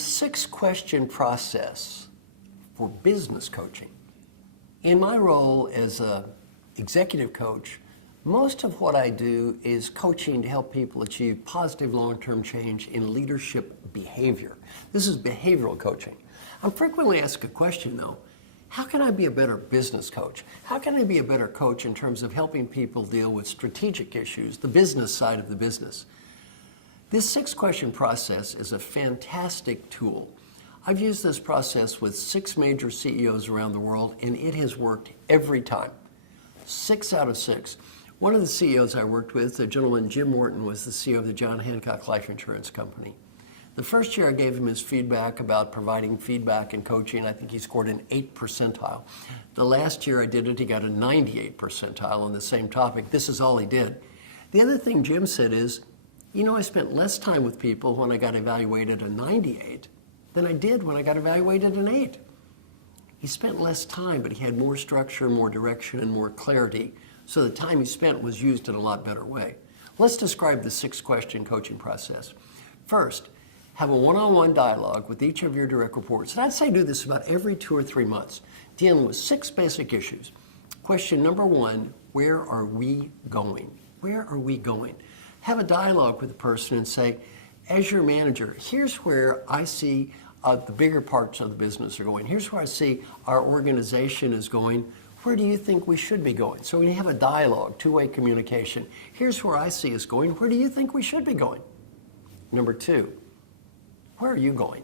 6-question process for business coaching. In my role as an executive coach, most of what I do is coaching to help people achieve positive long-term change in leadership behavior. This is behavioral coaching. I'm frequently asked a question though, how can I be a better business coach? How can I be a better coach in terms of helping people deal with strategic issues, the business side of the business? This 6-question process is a fantastic tool. I've used this process with 6 major CEOs around the world, and it has worked every time. 6 out of 6. One of the CEOs I worked with, the gentleman Jim Morton, was the CEO of the John Hancock Life Insurance Company. The first year I gave him his feedback about providing feedback and coaching, I think he scored an 8 percentile. The last year I did it, he got a 98 percentile on the same topic. This is all he did. The other thing Jim said is, you know, I spent less time with people when I got evaluated a 98 than I did when I got evaluated an 8. He spent less time, but he had more structure, more direction, and more clarity. So the time he spent was used in a lot better way. Let's describe the 6-question coaching process. First, have a one-on-one dialogue with each of your direct reports. And I'd say do this about every 2 or 3 months, dealing with 6 basic issues. Question number 1, where are we going? Where are we going? Have a dialogue with the person and say, as your manager, here's where I see the bigger parts of the business are going. Here's where I see our organization is going. Where do you think we should be going? So when you have a dialogue, 2-way communication, here's where I see us going. Where do you think we should be going? Number 2, where are you going?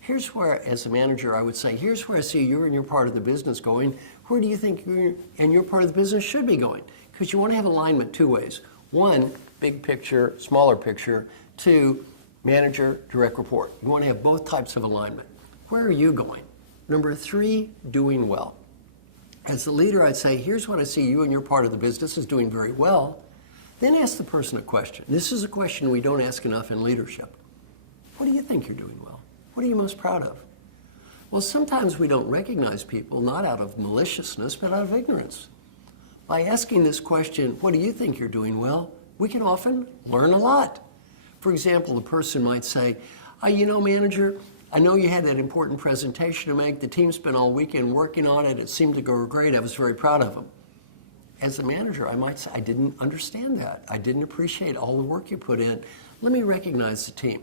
Here's where, as a manager, I would say, here's where I see you and your part of the business going. Where do you think you and your part of the business should be going? Because you want to have alignment 2 ways. 1, big picture, smaller picture. 2, manager, direct report. You want to have both types of alignment. Where are you going? Number 3, doing well. As the leader, I'd say, here's what I see you and your part of the business is doing very well. Then ask the person a question. This is a question we don't ask enough in leadership. What do you think you're doing well? What are you most proud of? Well, sometimes we don't recognize people, not out of maliciousness, but out of ignorance. By asking this question, what do you think you're doing well? We can often learn a lot. For example, the person might say, you know, manager, I know you had that important presentation to make. The team spent all weekend working on it. It seemed to go great. I was very proud of them. As a manager, I might say, I didn't understand that. I didn't appreciate all the work you put in. Let me recognize the team.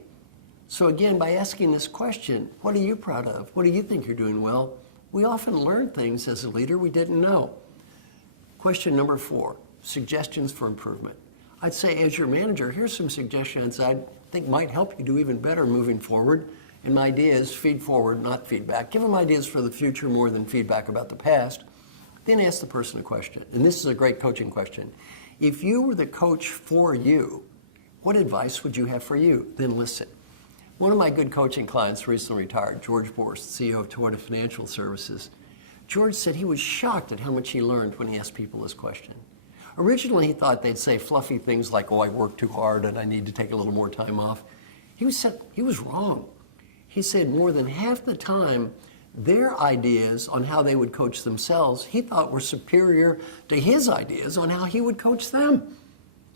So again, by asking this question, what are you proud of? What do you think you're doing well? We often learn things as a leader we didn't know. Question number 4, suggestions for improvement. I'd say, as your manager, here's some suggestions I think might help you do even better moving forward. And my idea is feed forward, not feedback. Give them ideas for the future more than feedback about the past. Then ask the person a question. And this is a great coaching question. If you were the coach for you, what advice would you have for you? Then listen. One of my good coaching clients recently retired, George Borst, CEO of Toyota Financial Services. George said he was shocked at how much he learned when he asked people this question. Originally, he thought they'd say fluffy things like, oh, I worked too hard and I need to take a little more time off. He was wrong. He said more than half the time, their ideas on how they would coach themselves, he thought were superior to his ideas on how he would coach them.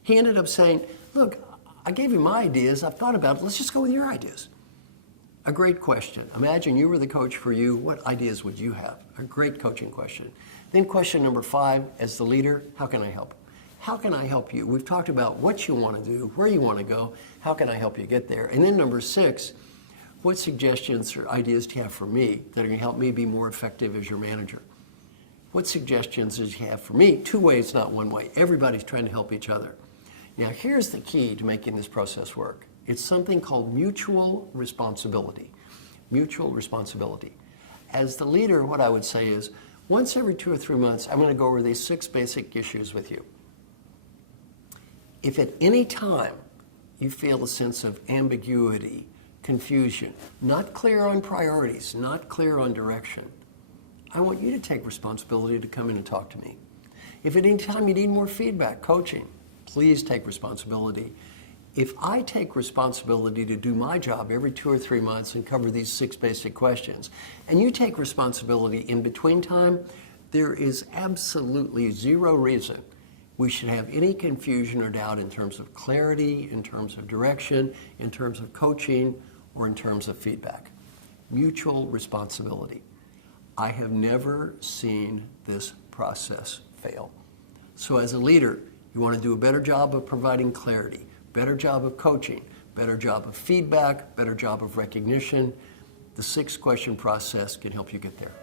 He ended up saying, look, I gave you my ideas, I've thought about it, let's just go with your ideas. A great question. Imagine you were the coach for you, what ideas would you have? A great coaching question. Then question number 5, as the leader, how can I help? How can I help you? We've talked about what you want to do, where you want to go, how can I help you get there? And then number 6, what suggestions or ideas do you have for me that are going to help me be more effective as your manager? What suggestions do you have for me? 2 ways, not 1 way. Everybody's trying to help each other. Now here's the key to making this process work. It's something called mutual responsibility. Mutual responsibility. As the leader, what I would say is, once every 2 or 3 months, I'm going to go over these 6 basic issues with you. If at any time you feel a sense of ambiguity, confusion, not clear on priorities, not clear on direction, I want you to take responsibility to come in and talk to me. If at any time you need more feedback, coaching, please take responsibility. If I take responsibility to do my job every 2 or 3 months and cover these 6 basic questions, and you take responsibility in between time, there is absolutely 0 reason we should have any confusion or doubt in terms of clarity, in terms of direction, in terms of coaching, or in terms of feedback. Mutual responsibility. I have never seen this process fail. So as a leader, you want to do a better job of providing clarity, better job of coaching, better job of feedback, better job of recognition. The 6-question process can help you get there.